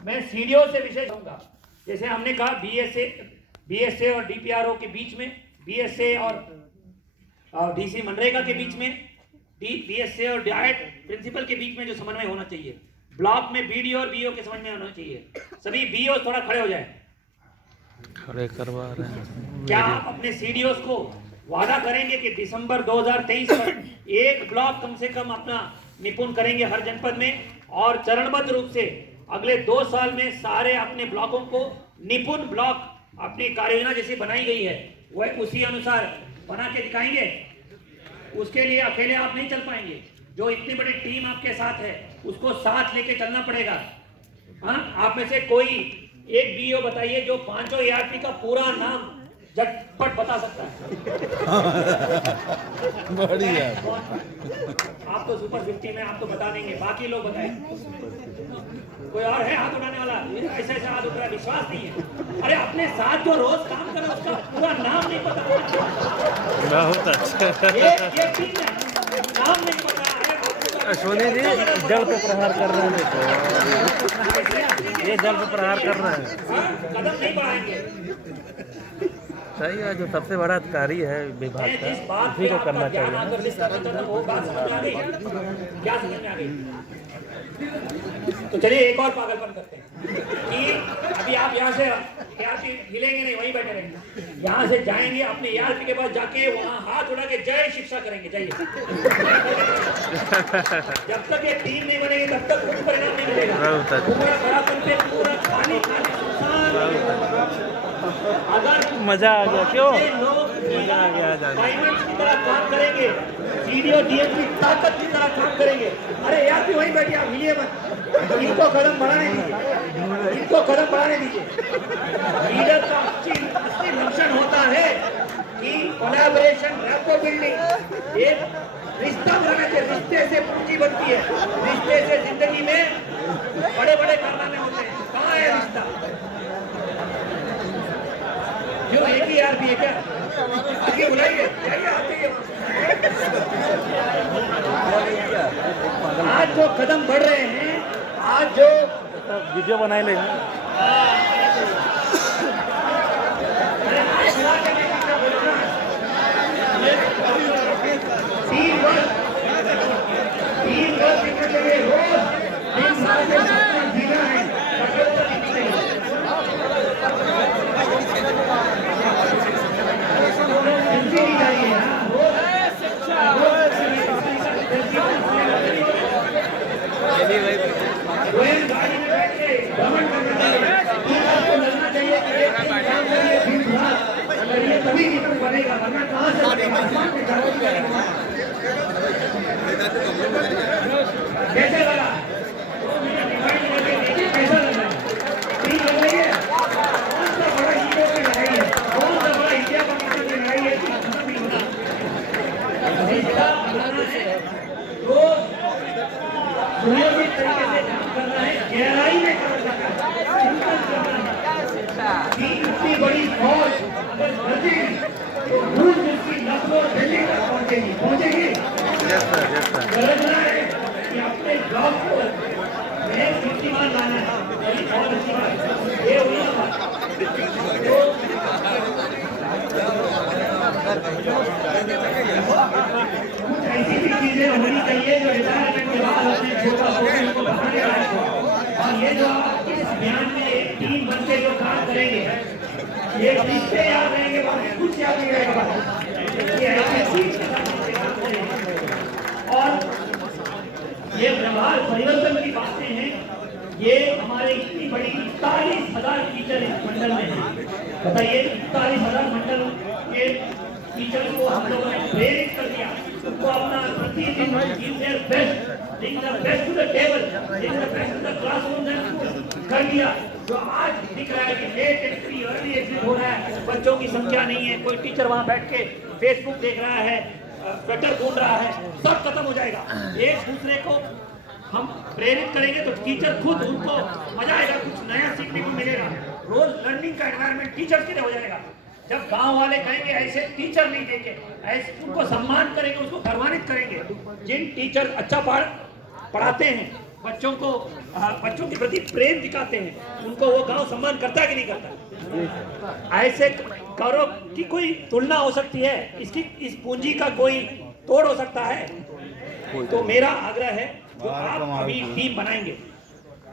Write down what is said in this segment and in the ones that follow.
मैं सीडीओ से विशेष कहूँगा, जैसे हमने कहा बीएसए और डीपीआरओ के बीच में, बीएसए और डीसी मनरेगा के बीच में, बीएसए और डायट प्रिंसिपल के बीच में जो समन्वय होना चाहिए, ब्लॉक में बीडीओ और बीओ के समन्वय होना चाहिए। सभी बीओ थोड़ा खड़े हो जाए, खड़े करवा रहे हैं। क्या आप अपने सीडीओ को वादा करेंगे कि दिसंबर 2023 तक एक ब्लॉक कम से कम अपना निपुण करेंगे हर जनपद में, और चरणबद्ध रूप से अगले 2 साल में सारे अपने ब्लॉकों को निपुण ब्लॉक अपनी कार्ययोजना जैसी बनाई गई है वह उसी अनुसार बना के दिखाएंगे। उसके लिए अकेले आप नहीं चल पाएंगे, जो इतनी बड़ी टीम आपके साथ है उसको साथ लेके चलना पड़ेगा। हाँ, आप में से कोई एक बीओ बताइए जो 5 एआरपी का पूरा नाम झटपट बता सकता है। बढ़िया। आप तो सुपर 50 में आप तो बता देंगे, बाकी लोग बताएं। कोई और है हाथ उठाने वाला? ऐसे ऐसे हाथ उठ रहा है, विश्वास नहीं है। अरे अपने साथ जो रोज काम कर रहा है उसका पूरा नाम नहीं पता। बहुत अच्छा। ये टीम है, नाम नहीं पता। अश्विनी जी जल पे प्रहार कर रहे हैं, देखो ये जल पे प्रहार कर रहे हैं। कदम नहीं बढ़ाएंगे। सही है, जो सबसे बड़ा अधिकारी है विभाग का उसी को करना चाहिए। वो बात समझ में आ गई? क्या समझ में आ गई? तो चलिए एक और पागलपन करते हैं कि अभी आप यहाँ से हिलेंगे नहीं, वहीं बैठे रहेंगे। यहाँ से जाएंगे अपने यार के पास, जाके वहाँ हाथ उठा के जय शिक्षा करेंगे। जाइए। जब तक ये टीम नहीं बनेगी तब तक कुछ परिणाम नहीं मिलेगा। पूरा बड़ा करके पूरा खाली अगर मजा आ गया। क्यों लोग मजा आ गया? डायमंड्स की तरह काम करेंगे, सीडीओ डीएम की ताकत की तरह काम करेंगे। अरे यार भी वहीं बैठिए, आप हिलिए मत, इनको कदम बढ़ाने दीजिए, इनको कदम बढ़ाने दीजिए। लीडर का असली लक्षण होता है कि कोलैबोरेशन, रैपो बिल्डिंग, एक रिश्ता बनाना चाहिए। रिश्ते से पूंजी बनती है, रिश्ते से जिंदगी में बड़े बड़े कारनामे होते हैं। कहाँ है रिश्ता? क्यों एक ही यार भी है क्या? आगे बुलाइए, आज जो कदम बढ़ रहे हैं, आज जो वीडियो बनाए लेंगे। तभी बनेगा, वरना कहाँ से बनेगा? कैसे लगा? कैसा लगा? ठीक लग रही है? कौन सा बड़ा हीरो की लड़ाई है? कौन सा बड़ा इंडिया पाकिस्तान की लड़ाई है? रिश्ता बनाना है तो सुनियोजित तरीके से काम करना है, गहराई में करना है, चिंतन करना है कि इतनी बड़ी फौज अगर बढ़ेगी तो दूर उसकी नस्ल और दिल्ली तक पहुंचेगी। समझना है कि अपने ब्लॉक को एक कीर्तिमान लाना है। बहुत अच्छी बात ये हुई ना बात। कुछ ऐसी भी चीजें होनी चाहिए जो रिटायरमेंट के बाद अपने छोटा को बढ़ाने वाले, और ये जो आप इस अभियान में एक टीम बनके जो काम करेंगे, ये रिश्ते याद रहेंगे, कुछ याद नहीं रहेगा। और ये व्यवहार परिवर्तन की बातें हैं। ये हमारे इतनी बड़ी 41,000 टीचर इस मंडल में हैं। बताइए, 41,000 मंडल के टीचर को हम लोगों ने प्रेरित कर दिया, उनको अपना प्रतिदिन best to the table, best to the classroom कर दिया। जो आज दिख रहा है कि लेट एंट्री, अर्ली एग्जिट हो रहा है, बच्चों की संख्या नहीं है, कोई टीचर वहां बैठ के फेसबुक देख रहा है, ट्विटर घूम रहा है, सब खत्म हो जाएगा। एक दूसरे को हम प्रेरित करेंगे तो टीचर खुद, उनको मजा आएगा, कुछ नया सीखने को मिलेगा। रोज लर्निंग का एनवायरनमेंट टीचर्स के लिए हो जाएगा। जब गांव वाले कहेंगे ऐसे टीचर नहीं देंगे, ऐसे उनको सम्मान करेंगे, उसको गर्वान्वित करेंगे। जिन टीचर अच्छा पढ़ाते हैं बच्चों के प्रति प्रेम दिखाते हैं, उनको वो गांव सम्मान करता है कि नहीं करता? ऐसे करो कि कोई तुलना हो सकती है, इसकी इस पूंजी का कोई तोड़ हो सकता है? तो मेरा आग्रह है, जो आप अभी टीम बनाएंगे,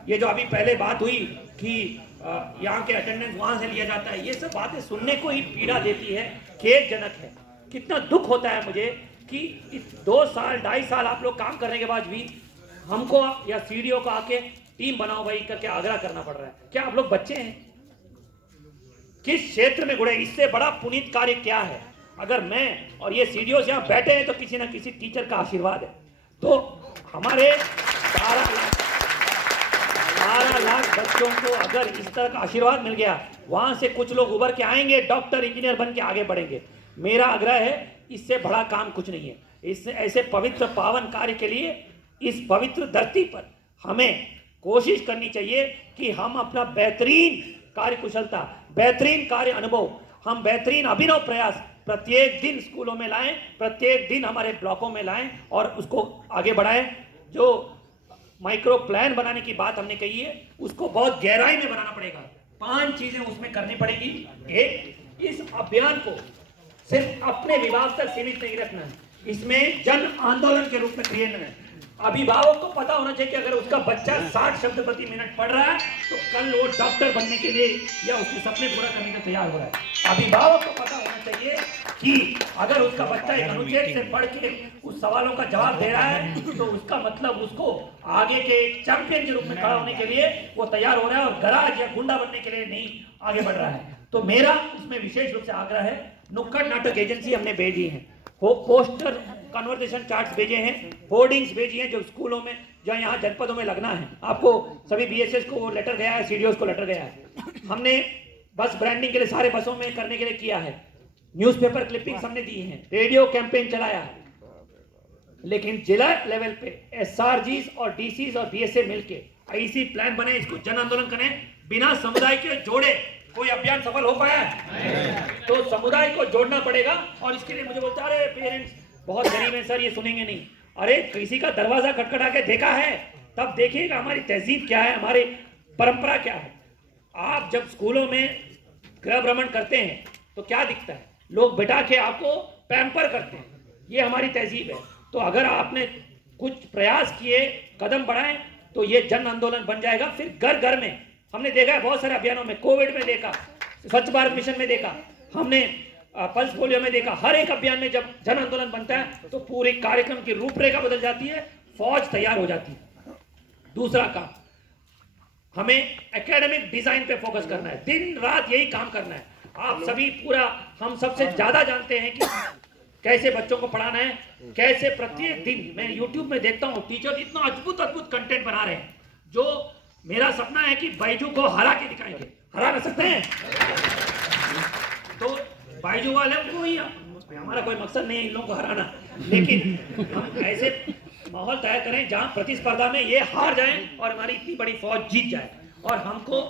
ये जो अभी पहले बात हुई कि यहाँ के अटेंडेंस वहां से लिया जाता है, ये सब बातें सुनने को ही पीड़ा देती है, खेदजनक है। कितना दुख होता है मुझे कि 2 साल 2.5 साल आप लोग काम करने के बाद भी हमको या सीडीओ को आके टीम बनाओ भाई करके आग्रह करना पड़ रहा है। क्या आप लोग बच्चे हैं? किस क्षेत्र में गुड़े? इससे बड़ा पुनीत कार्य क्या है? अगर मैं और ये सीडीओ से यहाँ बैठे हैं तो किसी ना किसी टीचर का आशीर्वाद है। तो हमारे 12 लाख बच्चों को अगर इस तरह का आशीर्वाद मिल गया, वहां से कुछ लोग उभर के आएंगे, डॉक्टर इंजीनियर बन के आगे बढ़ेंगे। मेरा आग्रह है, इससे बड़ा काम कुछ नहीं है। इससे ऐसे पवित्र पावन कार्य के लिए इस पवित्र धरती पर हमें कोशिश करनी चाहिए कि हम अपना बेहतरीन कार्य कुशलता, बेहतरीन कार्य अनुभव, हम बेहतरीन अभिनव प्रयास प्रत्येक दिन स्कूलों में लाएं, प्रत्येक दिन हमारे ब्लॉकों में लाएं और उसको आगे बढ़ाएं। जो माइक्रो प्लान बनाने की बात हमने कही है, उसको बहुत गहराई में बनाना पड़ेगा। 5 चीजें उसमें करनी पड़ेगी। एक, इस अभियान को सिर्फ अपने विभाग तक सीमित नहीं रखना है, इसमें जन आंदोलन के रूप में क्रिएट करना है। अभिभावक को पता होना चाहिए कि अगर उसका बच्चा 60 शब्द प्रति मिनट पढ़ रहा है तो कल वो डॉक्टर बनने के लिए या उसके सपने पूरा करने के तैयार हो रहा है। अभिभावक को पता होना चाहिए कि अगर उसका बच्चा एक अनुच्छेद से पढ़ के उस सवालों का जवाब दे रहा है तो उसका मतलब उसको आगे के चैंपियन के रूप में खड़ा होने के लिए वो तैयार हो रहा है और गराज या गुंडा बनने के लिए नहीं आगे बढ़ रहा है। तो मेरा इसमें विशेष रूप से आग्रह है, नुक्कड़ नाटक एजेंसी हमने भेजी है, पोस्टर कन्वर्सेशन चार्ट्स भेजे हैं, होर्डिंग्स भेजी हैं जो स्कूलों में, जो यहाँ जनपदों में लगना है। आपको सभी बीएसएस को वो लेटर गया है, सीडीओस को लेटर गया है। हमने बस ब्रांडिंग के लिए सारे बसों में करने के लिए किया है, न्यूज़पेपर क्लिपिंग्स हमने दी हैं, रेडियो कैंपेन चलाया है। लेकिन जिला लेवल पे एसआरजीस और डीसीस और बीएसए मिलके ऐसी प्लान बने, इसको जन आंदोलन करें। बिना समुदाय के जोड़े कोई अभियान सफल हो पाया है? तो समुदाय को जोड़ना पड़ेगा। और इसके लिए मुझे बोलता है, पेरेंट्स बहुत गरीब हैं सर, ये सुनेंगे नहीं। अरे किसी का दरवाजा खटखटा के देखा है, तब देखिएगा हमारी तहजीब क्या है, हमारी परंपरा क्या है। आप जब स्कूलों में गृह भ्रमण करते हैं तो क्या दिखता है? लोग बिठा के आपको पैम्पर करते हैं, ये हमारी तहजीब है। तो अगर आपने कुछ प्रयास किए, कदम बढ़ाएं, तो ये जन आंदोलन बन जाएगा। फिर घर घर में हमने देखा है, बहुत सारे अभियानों में, कोविड में देखा, स्वच्छ भारत मिशन में देखा, हमने पल्स पोलियो में देखा, हर एक अभियान में जब जन आंदोलन बनता है तो पूरे कार्यक्रम की रूपरेखा बदल जाती है, फौज तैयार हो जाती है। दूसरा काम, हमें एकेडमिक डिजाइन पे फोकस करना है, दिन रात यही काम करना है। आप सभी पूरा, हम सबसे ज्यादा जानते हैं कि कैसे बच्चों को पढ़ाना है, कैसे प्रत्येक दिन मैं यूट्यूब में देखता हूँ टीचर इतना अद्भुत अद्भुत कंटेंट बना रहे हैं, जो मेरा सपना है कि बाइजू को हरा के दिखाएंगे। हरा कर सकते हैं? तो बाइजू वाले को ही, हमारा कोई मकसद नहीं है इन लोगों को हराना, लेकिन हम ऐसे माहौल तैयार करें जहां प्रतिस्पर्धा में ये हार जाएं और हमारी इतनी बड़ी फौज जीत जाए। और हमको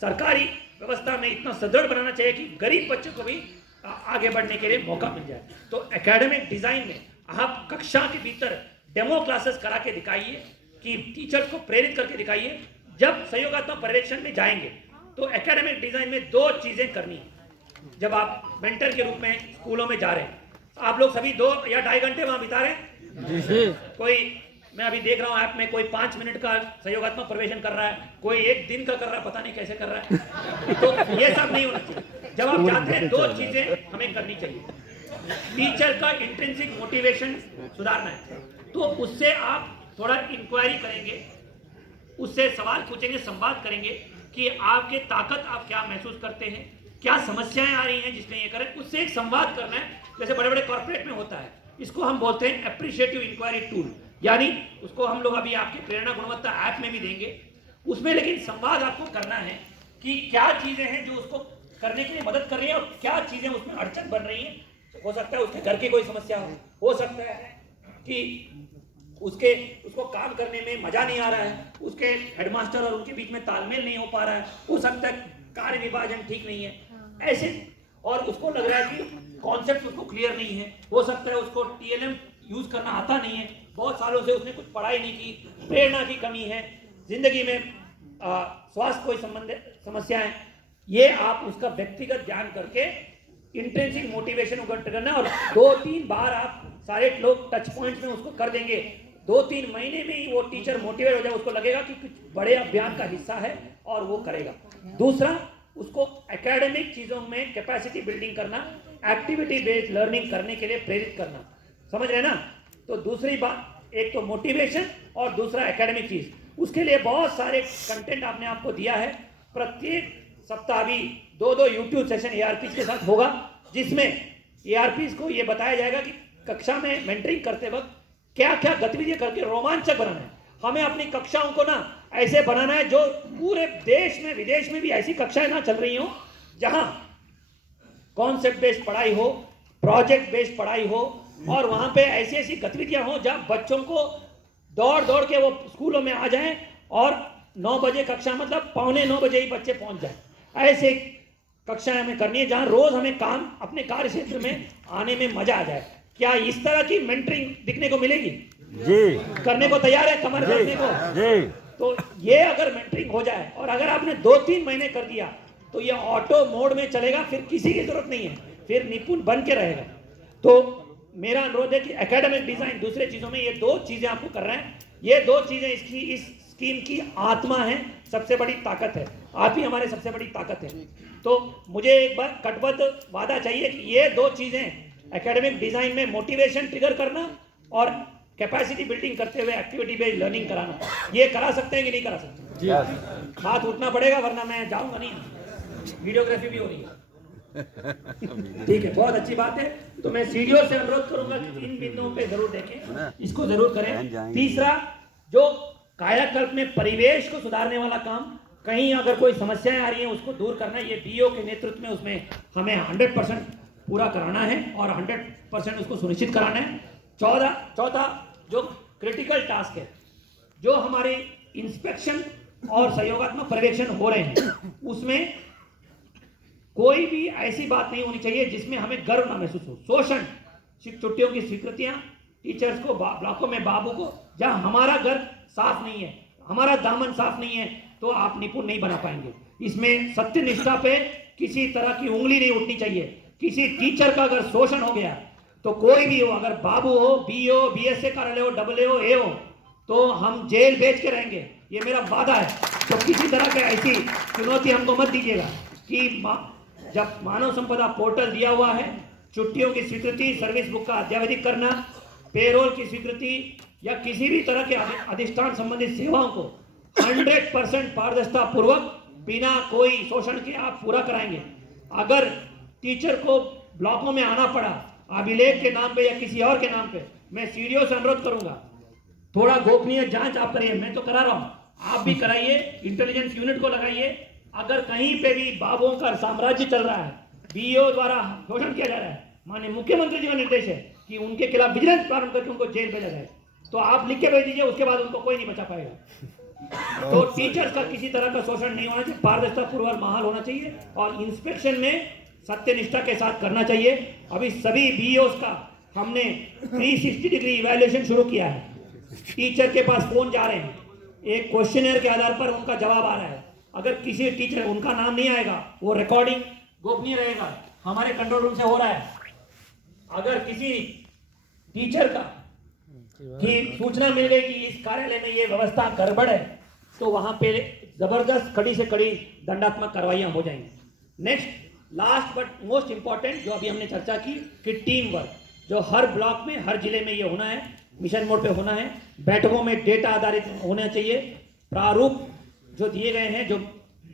सरकारी व्यवस्था में इतना सुदृढ़ बनाना चाहिए कि गरीब बच्चों को भी आगे बढ़ने के लिए मौका मिल जाए। तो एकेडमिक डिजाइन में आप कक्षा के भीतर डेमो क्लासेस करा के दिखाइए, कि टीचर्स को प्रेरित करके दिखाइए। जब सहयोगात्मक पर्यवेक्षण में जाएंगे तो एकेडमिक डिजाइन में 2 चीजें करनी है। जब आप मेंटर के रूप में स्कूलों में जा रहे हैं, आप लोग सभी 2 या 2.5 घंटे वहां बिता रहे हैं। कोई, मैं अभी देख रहा हूं ऐप में, कोई 5 मिनट का सहयोगात्मक प्रवेशन कर रहा है, कोई 1 दिन का कर रहा है, पता नहीं कैसे कर रहा है। तो ये सब नहीं होना चाहिए। जब आप जाते हैं 2 चीजें हमें करनी चाहिए। टीचर का इंट्रिंसिक मोटिवेशन सुधारना है, तो उससे आप थोड़ा इंक्वायरी करेंगे, उससे सवाल पूछेंगे, संवाद करेंगे कि आपके ताकत आप क्या महसूस करते हैं, क्या समस्याएं आ रही हैं जिसमें ये करें, उससे एक संवाद करना है। जैसे बड़े बड़े कॉर्पोरेट में होता है, इसको हम बोलते हैं एप्रिशिएटिव इंक्वायरी टूल, यानी उसको हम लोग अभी आपके प्रेरणा गुणवत्ता ऐप में भी देंगे। उसमें लेकिन संवाद आपको करना है कि क्या चीजें हैं जो उसको करने के लिए मदद कर रही है और क्या चीजें उसमें अड़चन बन रही है। हो सकता है उसके घर की कोई समस्या हो सकता है कि उसको काम करने में मजा नहीं आ रहा है, उसके हेडमास्टर और उनके बीच में तालमेल नहीं हो पा रहा है, हो सकता है कार्य विभाजन ठीक नहीं है ऐसे, और उसको लग रहा है कि कॉन्सेप्ट उसको क्लियर नहीं है, हो सकता है उसको टीएलएम यूज करना आता नहीं है। बहुत सालों से उसने कुछ पढ़ाई नहीं की, प्रेरणा की कमी है, जिंदगी में स्वास्थ्य कोई समस्या है, ये आप उसका व्यक्तिगत ध्यान करके इंट्रिंसिक मोटिवेशन इकट्ठा करना और 2-3 बार आप सारे लोग टच पॉइंट्स में उसको कर देंगे, 2-3 महीने में ही वो टीचर मोटिवेट हो जाए, उसको लगेगा कि कुछ बड़े अभियान का हिस्सा है और वो करेगा। दूसरा, उसको एकेडमिक चीजों में कैपेसिटी बिल्डिंग करना, एक्टिविटी बेस्ड लर्निंग करने के लिए प्रेरित करना, समझ रहे ना। तो दूसरी बात, एक तो मोटिवेशन और दूसरा एकेडमिक चीज, उसके लिए बहुत सारे कंटेंट आपने आपको दिया है। प्रत्येक सप्ताह भी 2-2 यूट्यूब सेशन एआरपीज के साथ होगा, जिसमें एआरपीज को ये बताया जाएगा कि कक्षा में मेंटरिंग करते वक्त क्या क्या गतिविधियां करके रोमांचक बनाना है। हमें अपनी कक्षाओं को ना ऐसे बनाना है जो पूरे देश में विदेश में भी ऐसी कक्षाएं ना चल रही हो जहां कॉन्सेप्ट बेस्ड पढ़ाई हो, प्रोजेक्ट बेस्ड पढ़ाई हो, और वहां पे ऐसी ऐसी गतिविधियां हो जहां बच्चों को दौड़ दौड़ के वो स्कूलों में आ जाएं और 9 बजे कक्षा मतलब 8:45 बजे ही बच्चे पहुंच जाए। ऐसे कक्षाएं हमें करनी है जहां रोज हमें काम अपने कार्य क्षेत्र में आने में मजा आ जाए। क्या इस तरह की मेंटरिंग दिखने को मिलेगी? जी। करने को तैयार है कमर करने को? जी। तो ये अगर मेंटरिंग हो जाए और अगर आपने 2-3 महीने कर दिया तो ये ऑटो मोड में चलेगा, फिर किसी की जरूरत नहीं है, फिर निपुण बन के रहेगा। तो मेरा अनुरोध है कि एकेडमिक डिजाइन, दूसरे चीजों में ये 2 चीजें आपको कर रहे हैं। ये 2 चीजें इसकी इस स्कीम की आत्मा है, सबसे बड़ी ताकत है, आप ही हमारे सबसे बड़ी ताकत है। तो मुझे एक बार कटबद्ध वादा चाहिए कि ये 2 चीजें एकेडमिक डिजाइन में मोटिवेशन ट्रिगर करना और कैपेसिटी बिल्डिंग करते हुए एक्टिविटी बेस्ड लर्निंग कराना, ये करा सकते हैं कि नहीं करा सकते? हाथ उठना पड़ेगा वरना मैं जाऊंगा नहीं, वीडियोग्राफी भी हो रही है। ठीक है, बहुत अच्छी बात है। तो मैं सीडीओ से अनुरोध करूंगा कि इन बिंदुओं पे जरूर देखें, इसको जरूर करें। तीसरा, जो कायाकल्प में परिवेश को सुधारने वाला काम, कहीं अगर कोई समस्याएं आ रही हैं उसको दूर करना, ये बीओ के नेतृत्व में उसमें हमें 100% पूरा कराना है और 100% उसको सुनिश्चित कराना है। चौथा जो क्रिटिकल टास्क है, जो हमारे इंस्पेक्शन और सहयोगात्मक पर्यवेक्षण हो रहे हैं, उसमें कोई भी ऐसी बात नहीं होनी चाहिए जिसमें हमें गर्व ना महसूस हो। शोषण, छुट्टियों की स्वीकृतियां, टीचर्स को ब्लॉकों में बाबू को, जहां हमारा घर साफ नहीं है, हमारा दामन साफ नहीं है, तो आप निपुण नहीं बना पाएंगे। इसमें सत्य निष्ठा पे किसी तरह की उंगली नहीं उठनी चाहिए। किसी टीचर का अगर शोषण हो गया तो कोई भी हो, अगर बाबू हो, बीओ, बीएसए कार्यालय हो, डबल हो, ए हो, तो हम जेल बेच के रहेंगे, ये मेरा वादा है। तो किसी तरह की ऐसी चुनौती हमको मत दीजिएगा कि जब मानव संपदा पोर्टल दिया हुआ है, छुट्टियों की स्वीकृति, सर्विस बुक का अद्यावधिक करना, पेरोल की स्वीकृति या किसी भी तरह के अधिष्ठान संबंधित सेवाओं को 100% पारदर्शिता पूर्वक बिना कोई शोषण के आप पूरा कराएंगे। अगर टीचर को ब्लॉकों में आना पड़ा अभिलेख के नाम पे या किसी और के नाम पे, मैं सीडीओ से अनुरोध करूंगा, थोड़ा गोपनीय जांच आप करिए। मैं तो करा रहा हूं, आप भी कराइए, इंटेलिजेंस यूनिट को लगाइए। अगर कहीं पे भी बाबुओं का साम्राज्य चल रहा है, बीओ द्वारा शोषण किया जा रहा है, माननीय मुख्यमंत्री जी का निर्देश है कि उनके खिलाफ विजिलेंस प्रारंभ करके उनको जेल भेजा जाए, तो आप लिख के भेज दीजिए, उसके बाद उनको कोई नहीं बचा पाएगा। तो टीचर्स का किसी तरह का शोषण नहीं होना चाहिए, पारदर्शिता पूर्वक माहौल होना चाहिए और इंस्पेक्शन में सत्यनिष्ठा के साथ करना चाहिए। अभी सभी बीओस का हमने 360 डिग्री इवैल्यूएशन शुरू किया है। टीचर के पास फोन जा रहे हैं, एक क्वेश्चनर के आधार पर उनका जवाब आ रहा है। अगर किसी टीचर, उनका नाम नहीं आएगा, वो रिकॉर्डिंग गोपनीय रहेगा, हमारे कंट्रोल रूम से हो रहा है। अगर किसी टीचर का की सूचना मिल गई कि इस कार्यालय में ये व्यवस्था गड़बड़ है, तो वहां पे जबरदस्त कड़ी से कड़ी दंडात्मक कार्रवाइयां हो जाएंगी। Next, last but most important, जो अभी हमने चर्चा की कि टीम वर्क, जो हर ब्लॉक में, हर जिले में ये होना है, मिशन मोड पे होना है, बैठकों में डेटा आधारित होना चाहिए, प्रारूप जो दिए गए हैं, जो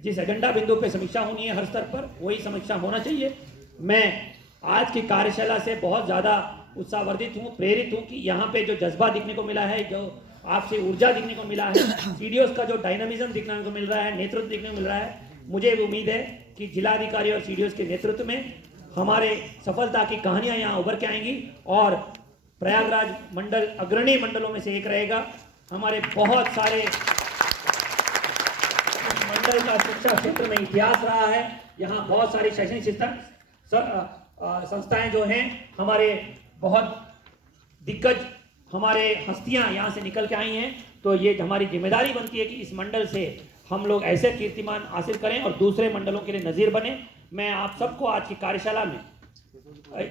जिस एजेंडा बिंदु पे समीक्षा होनी है हर स्तर पर, वही समीक्षा होना चाहिए। मैं आज की कार्यशाला से बहुत ज़्यादा उत्साहवर्धित हूँ, प्रेरित हूँ कि यहाँ पे जो जज्बा दिखने को मिला है, जो आपसे ऊर्जा दिखने को मिला है, सीडीओस का जो डायनामिज्म दिखने को मिल रहा है, नेतृत्व दिखने को मिल रहा है, मुझे उम्मीद है कि जिलाधिकारी और सीडीओस के नेतृत्व में हमारे सफलता की कहानियाँ यहाँ उभर के आएंगी और प्रयागराज मंडल अग्रणी मंडलों में से एक रहेगा। हमारे बहुत सारे मंडल का शिक्षा क्षेत्र में इतिहास रहा है, यहाँ बहुत सारी शैक्षणिक संस्थाएं जो हैं हमारे बहुत दिग्गज हमारे हस्तियां यहाँ से निकल के आई हैं, तो ये हमारी जिम्मेदारी बनती है कि इस मंडल से हम लोग ऐसे कीर्तिमान हासिल करें और दूसरे मंडलों के लिए नज़ीर बने। मैं आप सबको आज की कार्यशाला में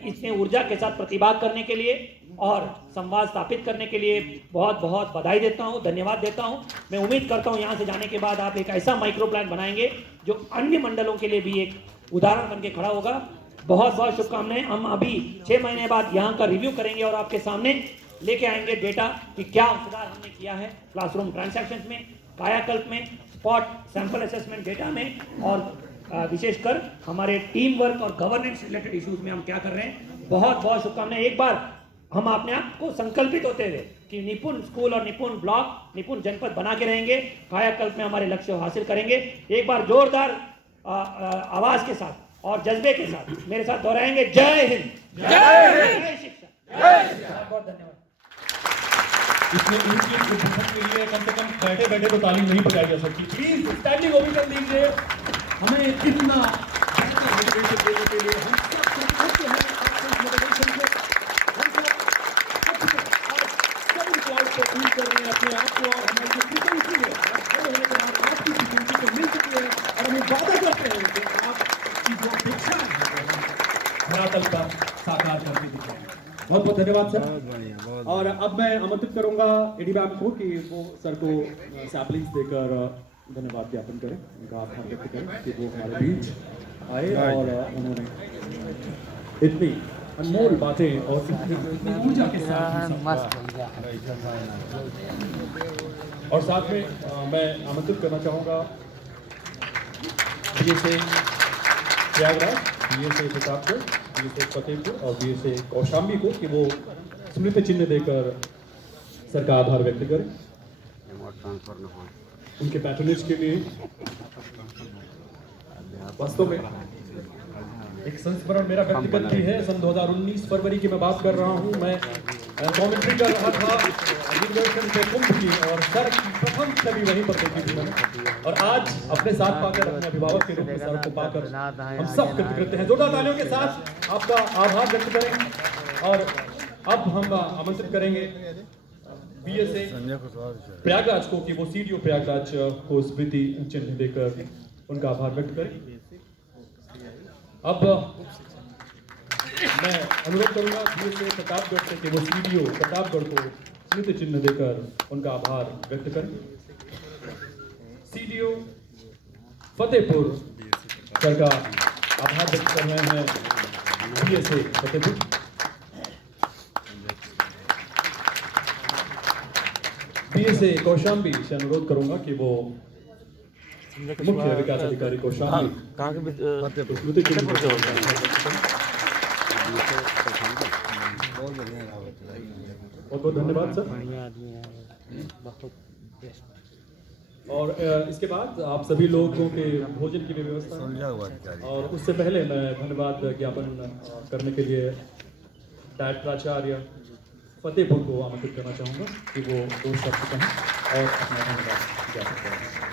इतने ऊर्जा के साथ प्रतिभाग करने के लिए और संवाद स्थापित करने के लिए बहुत बहुत बधाई देता हूं, धन्यवाद देता हूं। मैं उम्मीद करता हूं यहाँ से जाने के बाद आप एक ऐसा माइक्रो प्लान बनाएंगे जो अन्य मंडलों के लिए भी एक उदाहरण बन के खड़ा होगा। बहुत बहुत शुभकामनाएं। हम अभी 6 महीने बाद यहाँ का रिव्यू करेंगे और आपके सामने लेके आएंगे डेटा कि क्या सुधार हमने किया है क्लासरूम ट्रांसैक्शंस में, कायाकल्प में, स्पॉट सैंपल असेसमेंट डेटा में और विशेषकर हमारे टीम वर्क और गवर्नेंस रिलेटेड इश्यूज में हम क्या कर रहे हैं। बहुत बहुत शुभकामनाएं। एक बार हम अपने आप को संकल्पित होते हुए कि निपुण स्कूल और निपुण ब्लॉक, निपुण जनपद बना के रहेंगे, कायाकल्प में हमारे लक्ष्य हासिल करेंगे। एक बार जोरदार आवाज के साथ और जज्बे के साथ मेरे साथ दोहराएंगे, जय हिंद, जय शिक्षा, जय शिक्षा। बहुत धन्यवाद। इसमें इनकी उपस्थिति के लिए कम से कम बैठे बैठे तो ताली नहीं बजाई जा सकती। प्लीज स्टैंडिंग ओवेशन दीजिए हमें इतना मोटिवेशन देने के लिए। हम सब कृतज्ञ हैं आपके मोटिवेशन से। हम सब इन क्लाउड को फील कर रहे हैं अपने आप को, और हमारी जो फ्रीक्वेंसी है आपकी फ्रीक्वेंसी को मिल चुकी है और हम वादा करते हैं कि आपकी जो अपेक्षा है धरातल पर साकार करके दिखाएं। बहुत बहुत धन्यवाद सर। और अब मैं आमंत्रित करूंगा एडी मैम को कि वो सर को सैपलिंग्स देकर धन्यवाद ज्ञापन करें, उनका आभार व्यक्त करें कि वो हमारे बीच आए और उन्होंने इतनी अनमोल बातें और इतनी ऊर्जा के साथ और साथ में मैं आमंत्रित करना चाहूँगा BSA Prayagraj, BSA Pratapgarh, BSA Fatehpur और बीएसए कौशाम्बी को कि वो स्मृति चिन्ह देकर सर का आभार व्यक्त करें उनके पैट्रोनेज के लिए। वास्तव में एक संस्मरण मेरा व्यक्तिगत भी है। सन 2019 फरवरी की मैं बात कर रहा हूँ। मैं कमेंट्री कर रहा था दूरदर्शन पे कुंभ की और सर की प्रथम छवि वहीं पर देखी थी मैंने, और आज अपने साथ पाकर, अपने अभिभावक के रूप में सर को पाकर हम सब कृतज्ञ हैं। जोरदार तालियों के साथ आपका आभार व्यक्त करें। और अब हम आमंत्रित करेंगे बीएसए प्रयागराज को कि वो सीडीओ प्रयागराज को स्मृति चिन्ह देकर उनका आभार व्यक्त करें। अब मैं अनुरोध करूंगा बीएसए प्रतापगढ़ से कि वो सीडीओ प्रतापगढ़ को स्मृति चिन्ह देकर उनका आभार व्यक्त करें। सीडीओ फतेहपुर सर का आभार व्यक्त कर रहे हैं बीएसए फतेहपुर। बीएसए कौशाम्बी से अनुरोध करूंगा कि वो मुख्य विकास अधिकारी कौशाम्बी बहुत बहुत धन्यवाद सर। और इसके बाद आप सभी लोगों के भोजन की भी व्यवस्था, और उससे पहले मैं धन्यवाद ज्ञापन करने के लिए डायट प्राचार्य फतेहपुर को आमंत्रित करना चाहूँगा कि वो 2 शब्द कहें और अपना धन्यवाद ज्ञापन करें।